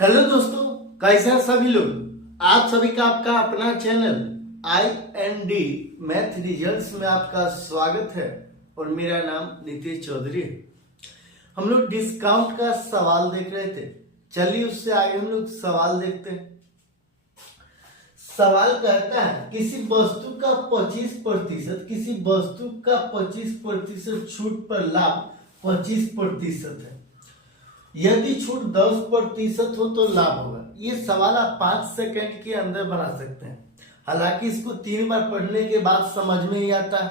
Hello दोस्तों, कैसे हैं सभी लोग। आप सभी का आपका अपना चैनल IND मैथ रिजल्ट्स में आपका स्वागत है और मेरा नाम नीतीश चौधरी है। हम लोग डिस्काउंट का सवाल देख रहे थे। चलिए उससे आगे हम लोग सवाल देखते हैं। सवाल कहता है किसी वस्तु का 25% किसी वस्तु का 25% छूट पर लाभ 25% है। यदि छूट 10% हो तो लाभ होगा। ये सवाल आप 5 सेकंड के अंदर बना सकते हैं। हालांकि इसको 3 बार पढ़ने के बाद समझ में ही आता है।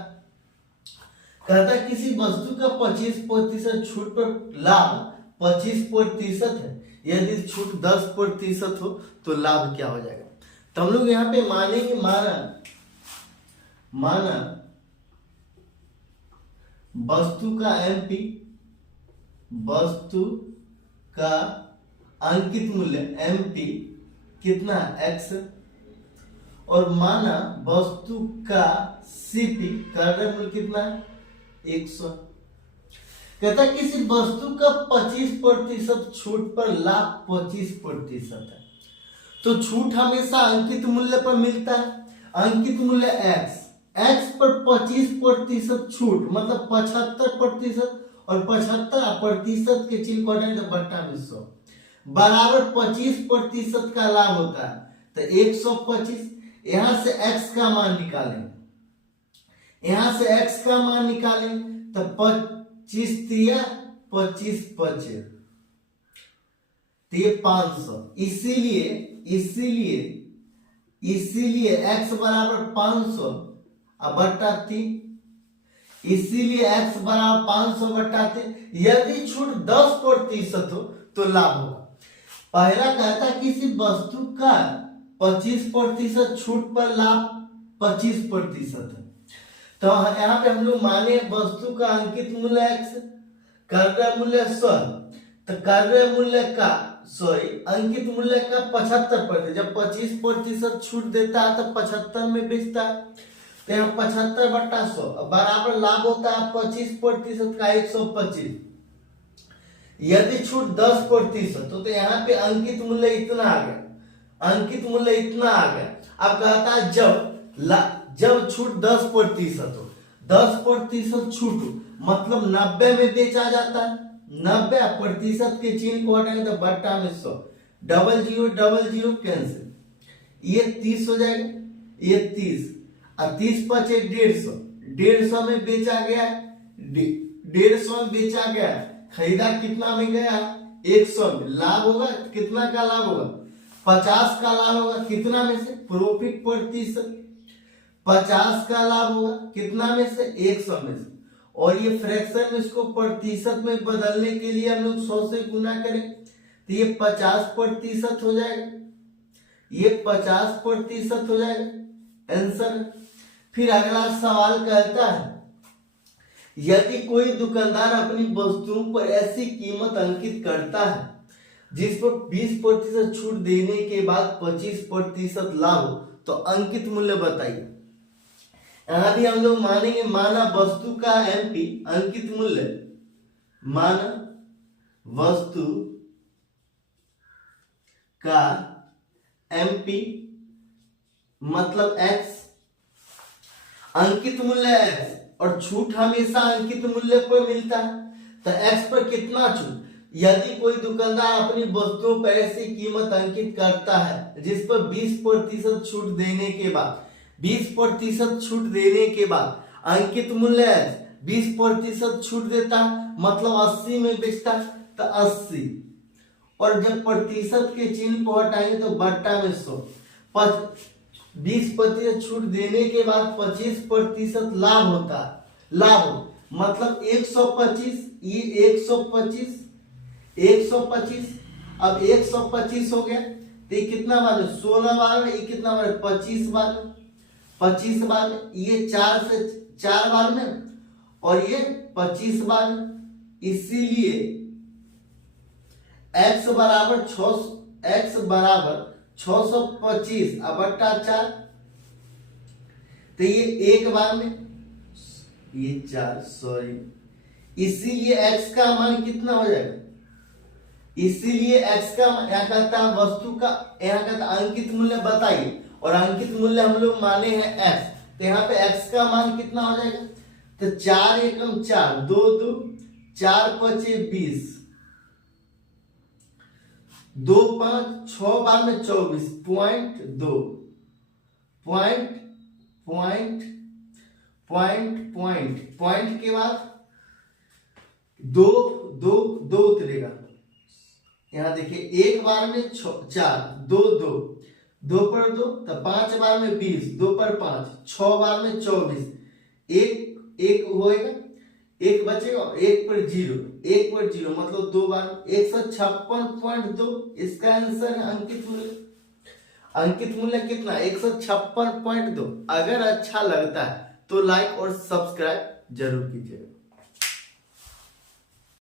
कहता है किसी वस्तु का 25% छूट पर लाभ 25% है। यदि छूट 10% हो तो लाभ क्या हो जाएगा। तो हम लोग यहाँ पे मानेंगे माना वस्तु का MP, वस्तु का अंकित मूल्य MP कितना x, और माना वस्तु का CP क्रय मूल्य कितना 100। कहता है किसी वस्तु का 25% छूट पर लाभ 25% है। तो छूट हमेशा अंकित मूल्य पर मिलता है। अंकित मूल्य x पर 25% छूट मतलब 75%, और 75% के चिन्ह को हटाएं तो बट्टा में 100 बराबर 25% का लाभ होता है। तो 125 यहां से x का मान निकालेंगे। यहां से x का मान निकालें तो 25 तिया 25 25 तो ये 500। इसीलिए x बराबर 500 अब बट्टा 3। इसीलिए x बराबर 500 बट्टा 3। यदि छूट 10% हो तो लाभ होगा। पहला कहता है किसी वस्तु का 25% छूट पर लाभ 25% है। तो यहाँ पे हम लोग माने वस्तु का अंकित मूल्य x, क्रय मूल्य 100। तो क्रय मूल्य का अंकित मूल्य का 75%। जब 25% छूट देता है तो 75 में बेचता है। तो यहाँ 75 बट्टा 100 बराबर लाभ होता है 25% का 125। यदि छूट 10% तो यहाँ पे अंकित मूल्य इतना आ गया। अब कहता है जब छूट 10% हो, 10% छूट मतलब 90 में बेचा जाता है। 90% के चिन्ह को हटाएंगे तो बट्टा में 100 डबल जीरो कैंसिल, ये 30 हो जाएगा, ये 30 और 30 पचे 150 में बेचा गया। 150 में बेचा गया, खरीदा कितना में गया 100 में। लाभ होगा कितना का लाभ होगा 50 का लाभ होगा। कितना में से प्रॉफिट प्रतिशत 50 का लाभ होगा। कितना में से 100 में से। और ये फ्रैक्शन में इसको प्रतिशत में बदलने के लिए हम लोग 100 से गुना करें तो ये 50% हो जाएगा। ये 50% हो जाएगा आंसर। फिर अगला सवाल कहता है यदि कोई दुकानदार अपनी वस्तुओं पर ऐसी कीमत अंकित करता है जिस पर 20% छूट देने के बाद 25% लाभ हो तो अंकित मूल्य बताइए। यहां भी हम लोग मानेंगे माना वस्तु का MP अंकित मूल्य, माना वस्तु का MP मतलब x, अंकित मूल्य x और छूट हमेशा अंकित मूल्य पर मिलता है। तो x पर कितना छूट। यदि कोई दुकानदार अपनी वस्तुओं पर ऐसी कीमत अंकित करता है जिस पर 20% छूट देने के बाद 20% छूट देने के बाद अंकित मूल्य x 20% छूट देता मतलब 80 में बेचता तो 80, और जब प्रतिशत के चिन्ह को हटाएंगे तो बट्टा में 100। 20% छूट देने के बाद 25% लाभ होता है। लाभ मतलब 125, ये 125 अब 125 हो गया तो ये कितना बार 16 बार में, ये कितना बार 25 बार में, 25 बार में, ये 4 से 4 बार में और ये 25 बार में। इसीलिए x बराबर 625 अब बट्टा 4 तो ये एक बार में, ये 4 सॉरी। इसीलिए x का मान कितना हो जाएगा इसीलिए x का यहाँ कहता है वस्तु का, यहाँ कहता है अंकित मूल्य बताइए, और अंकित मूल्य हम लोग माने हैं x, तो यहाँ पे x का मान कितना हो जाएगा, तो 4 एकम 4, 2 2 4 पचे 20, 2 5 6 बार में 24, point 2 point point point point point के बाद 2 2 2 उतरेगा। यहाँ देखिए एक बार में 4, 2 2 2 पर 2 तो 5 बार में 20, 2 पर 5, 6 बार में 24, एक होएगा, एक बचेगा, एक पर 0, एक पर 0 मतलब 2 बार 156.2, इसका आंसर है अंकित मूल्य। अंकित मूल्य कितना, 156.2। अगर अच्छा लगता है तो लाइक और सब्सक्राइब जरूर कीजिएगा।